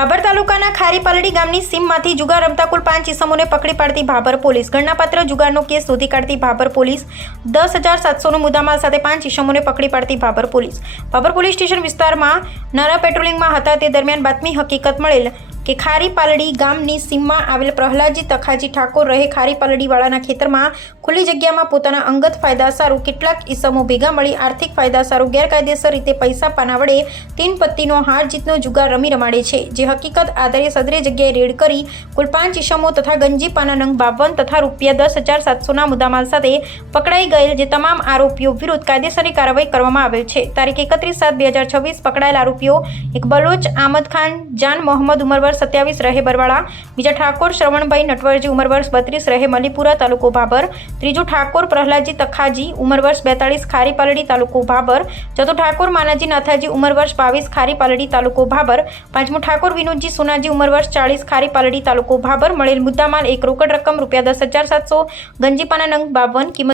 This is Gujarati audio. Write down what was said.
ભાભર તાલુકાના ખારીપાલડી ગામની સીમમાંથી જુગાર રમતા કુલ 5 ઇસમોને પકડી પાડતી ભાભર પોલીસ। ગણનાપાત્ર જુગારનો કેસ શોધી કાઢતી ભાભર પોલીસ। 10,700નો મુદ્દામાલ સાથે 5 ઇસમોને પકડી પાડતી Bhabhar police. Bhabhar police station વિસ્તારમાં નારા પેટ્રોલિંગમાં હતા તે દરમિયાન બાતમી હકીકત મળેલ કે ખારીપાલડી ગામની સીમમાં આવેલ પ્રહલાદજી તખાજી ઠાકોર રહે ખારીપાલડીવાળાના ખેતરમાં ખુલ્લી જગ્યામાં પોતાના અંગત ફાયદા સારું કેટલાક ઇસમો ભેગા મળી આર્થિક ફાયદા સારું ગેરકાયદેસર રીતે પૈસા પાના વડે 3 પત્તીનો હાર જીતનો જુગાર રમાડે છે। જે હકીકત આધારે સદરે જગ્યાએ રેડ કરી કુલ 5 ઇસમો તથા ગંજી પાના નંગ 52 તથા ₹10,700ના મુદ્દામાલ સાથે પકડાઈ ગયેલ જે તમામ આરોપીઓ વિરુદ્ધ કાયદેસરની કાર્યવાહી કરવામાં આવેલ છે। તારીખ 31/7/2026 પકડાયેલ આરોપીઓ એક બલોચ આમદ ખાન જાન મોહમ્મદ ઉમર 27 રહે બરવાળા, બીજા ઠાકોર શ્રવણભાઈ નટવરજી ઉમર 32 રહે મલીપુરા તાલુકો ભાભર, ત્રીજો ઠાકોર પ્રહલાદજી તખાજી ઉમર 42 ખારીપાલડી તાલુકો ભાભર, ચોથો ઠાકોર માનાજી નાથાજી ઉમર 22 ખારીપાલડી તાલુકો ભાભર, પાંચમો ઠાકોર વિનોદજી સોનાજી ઉમર 40 ખારીપાલડી તાલુકો ભાભર। મળેલ મુદ્દામાલ એક રોકડ રકમ ₹10,700, ગંજીપાના નંગ 52 કિંમત